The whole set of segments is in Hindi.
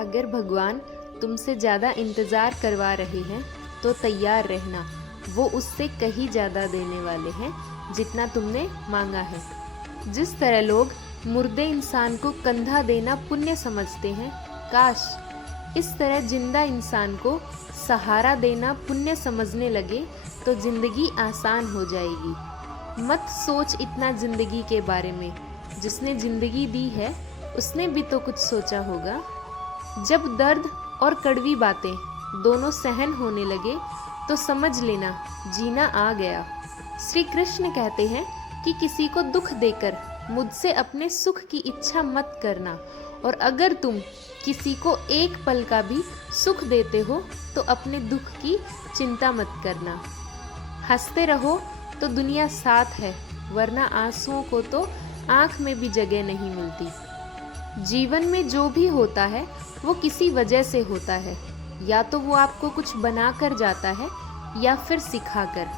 अगर भगवान तुमसे ज़्यादा इंतज़ार करवा रहे हैं तो तैयार रहना, वो उससे कहीं ज़्यादा देने वाले हैं जितना तुमने मांगा है। जिस तरह लोग मुर्दे इंसान को कंधा देना पुण्य समझते हैं, काश इस तरह जिंदा इंसान को सहारा देना पुण्य समझने लगे तो ज़िंदगी आसान हो जाएगी। मत सोच इतना ज़िंदगी के बारे में, जिसने ज़िंदगी दी है उसने भी तो कुछ सोचा होगा। जब दर्द और कड़वी बातें दोनों सहन होने लगे तो समझ लेना जीना आ गया। श्री कृष्ण कहते हैं कि किसी को दुख देकर मुझसे अपने सुख की इच्छा मत करना, और अगर तुम किसी को एक पल का भी सुख देते हो तो अपने दुख की चिंता मत करना। हंसते रहो तो दुनिया साथ है, वरना आंसुओं को तो आँख में भी जगह नहीं मिलती। जीवन में जो भी होता है वो किसी वजह से होता है, या तो वो आपको कुछ बना कर जाता है या फिर सिखा कर।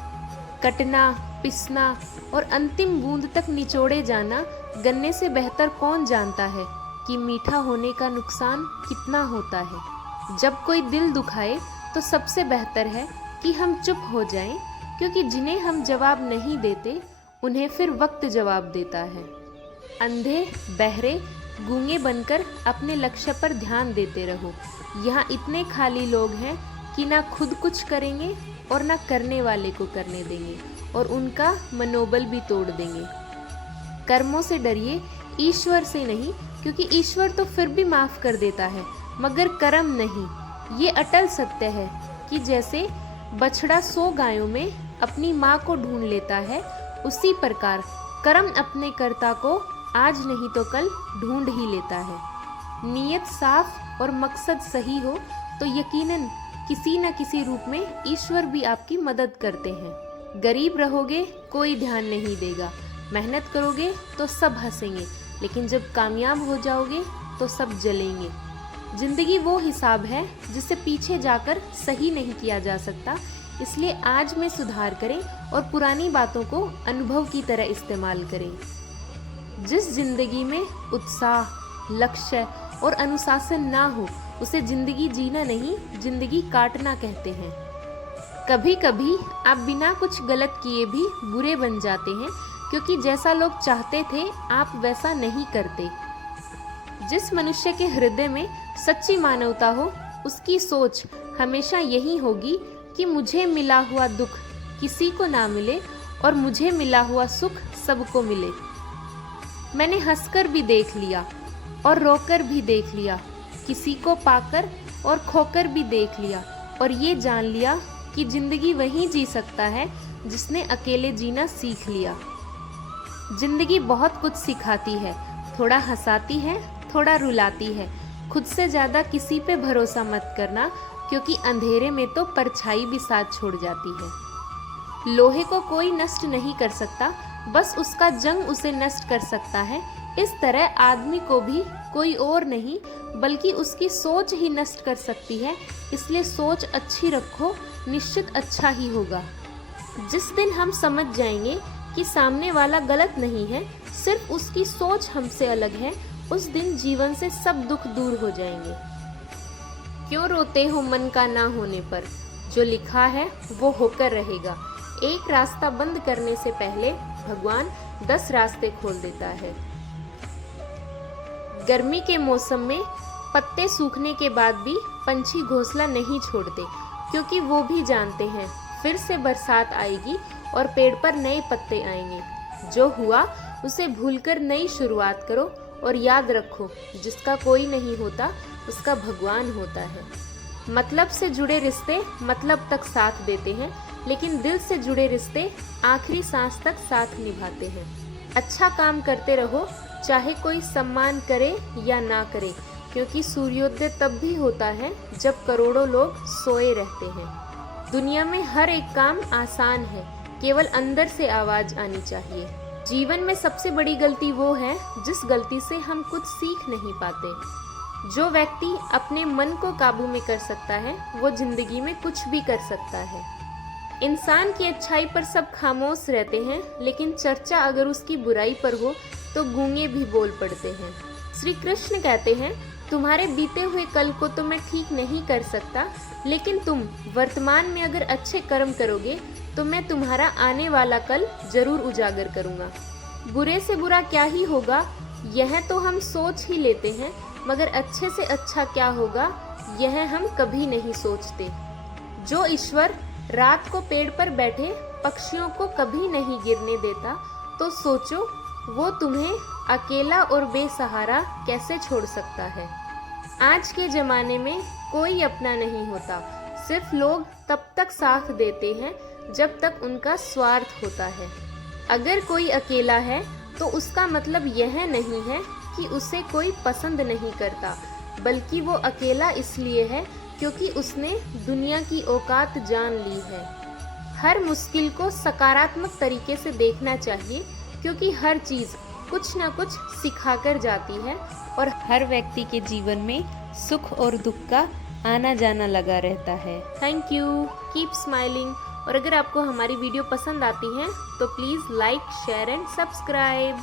कटना, पिसना और अंतिम बूंद तक निचोड़े जाना गन्ने से बेहतर कौन जानता है कि मीठा होने का नुकसान कितना होता है। जब कोई दिल दुखाए तो सबसे बेहतर है कि हम चुप हो जाएं, क्योंकि जिन्हें हम जवाब नहीं देते उन्हें फिर वक्त जवाब देता है। अंधे, बहरे, गूंगे बनकर अपने लक्ष्य पर ध्यान देते रहो। यहाँ इतने खाली लोग हैं कि ना खुद कुछ करेंगे और ना करने वाले को करने देंगे, और उनका मनोबल भी तोड़ देंगे। कर्मों से डरिए, ईश्वर से नहीं, क्योंकि ईश्वर तो फिर भी माफ कर देता है, मगर कर्म नहीं। ये अटल सत्य है कि जैसे बछड़ा 100 गायों में अपनी माँ को ढूंढ लेता है, उसी प्रकार कर्म अपने कर्ता को आज नहीं तो कल ढूंढ ही लेता है। नीयत साफ और मकसद सही हो तो यकीनन किसी न किसी रूप में ईश्वर भी आपकी मदद करते हैं। गरीब रहोगे कोई ध्यान नहीं देगा, मेहनत करोगे तो सब हंसेंगे, लेकिन जब कामयाब हो जाओगे तो सब जलेंगे। जिंदगी वो हिसाब है जिसे पीछे जाकर सही नहीं किया जा सकता, इसलिए आज में सुधार करें और पुरानी बातों को अनुभव की तरह इस्तेमाल करें। जिस जिंदगी में उत्साह, लक्ष्य और अनुशासन ना हो उसे जिंदगी जीना नहीं, जिंदगी काटना कहते हैं। कभी कभी आप बिना कुछ गलत किए भी बुरे बन जाते हैं, क्योंकि जैसा लोग चाहते थे आप वैसा नहीं करते। जिस मनुष्य के हृदय में सच्ची मानवता हो उसकी सोच हमेशा यही होगी कि मुझे मिला हुआ दुख किसी को ना मिले और मुझे मिला हुआ सुख सबको मिले। मैंने हंसकर भी देख लिया और रोकर भी देख लिया, किसी को पाकर और खोकर भी देख लिया, और ये जान लिया कि जिंदगी वही जी सकता है जिसने अकेले जीना सीख लिया। जिंदगी बहुत कुछ सिखाती है, थोड़ा हंसाती है, थोड़ा रुलाती है। खुद से ज़्यादा किसी पे भरोसा मत करना, क्योंकि अंधेरे में तो परछाई भी साथ छोड़ जाती है। लोहे को कोई नष्ट नहीं कर सकता, बस उसका जंग उसे नष्ट कर सकता है। इस तरह आदमी को भी कोई और नहीं बल्कि उसकी सोच ही नष्ट कर सकती है, इसलिए सोच अच्छी रखो, निश्चित अच्छा ही होगा। जिस दिन हम समझ जाएंगे कि सामने वाला गलत नहीं है, सिर्फ उसकी सोच हमसे अलग है, उस दिन जीवन से सब दुख दूर हो जाएंगे। क्यों रोते हो मन का ना होने पर, जो लिखा है वो होकर रहेगा। एक रास्ता बंद करने से पहले भगवान 10 रास्ते खोल देता है। गर्मी के मौसम में पत्ते सूखने के बाद भी पंछी घोंसला नहीं छोड़ते, क्योंकि वो भी जानते हैं फिर से बरसात आएगी और पेड़ पर नए पत्ते आएंगे। जो हुआ उसे भूलकर नई शुरुआत करो, और याद रखो जिसका कोई नहीं होता उसका भगवान होता है। मतलब से जुड़े रिश्ते मतलब तक साथ देते हैं, लेकिन दिल से जुड़े रिश्ते आखिरी सांस तक साथ निभाते हैं। अच्छा काम करते रहो, चाहे कोई सम्मान करे या ना करे, क्योंकि सूर्योदय तब भी होता है जब करोड़ों लोग सोए रहते हैं। दुनिया में हर एक काम आसान है, केवल अंदर से आवाज आनी चाहिए। जीवन में सबसे बड़ी गलती वो है जिस गलती से हम कुछ सीख नहीं पाते। जो व्यक्ति अपने मन को काबू में कर सकता है वो जिंदगी में कुछ भी कर सकता है। इंसान की अच्छाई पर सब खामोश रहते हैं, लेकिन चर्चा अगर उसकी बुराई पर हो तो गूंगे भी बोल पड़ते हैं। श्री कृष्ण कहते हैं, तुम्हारे बीते हुए कल को तो मैं ठीक नहीं कर सकता, लेकिन तुम वर्तमान में अगर अच्छे कर्म करोगे तो मैं तुम्हारा आने वाला कल जरूर उजागर करूँगा। बुरे से बुरा क्या ही होगा यह तो हम सोच ही लेते हैं, मगर अच्छे से अच्छा क्या होगा यह हम कभी नहीं सोचते। जो ईश्वर रात को पेड़ पर बैठे पक्षियों को कभी नहीं गिरने देता, तो सोचो वो तुम्हें अकेला और बेसहारा कैसे छोड़ सकता है। आज के ज़माने में कोई अपना नहीं होता, सिर्फ लोग तब तक साथ देते हैं जब तक उनका स्वार्थ होता है। अगर कोई अकेला है तो उसका मतलब यह नहीं है कि उसे कोई पसंद नहीं करता, बल्कि वो अकेला इसलिए है क्योंकि उसने दुनिया की औकात जान ली है। हर मुश्किल को सकारात्मक तरीके से देखना चाहिए, क्योंकि हर चीज़ कुछ ना कुछ सिखाकर जाती है और हर व्यक्ति के जीवन में सुख और दुख का आना जाना लगा रहता है। Thank you, keep smiling. और अगर आपको हमारी वीडियो पसंद आती है तो please like, share and subscribe.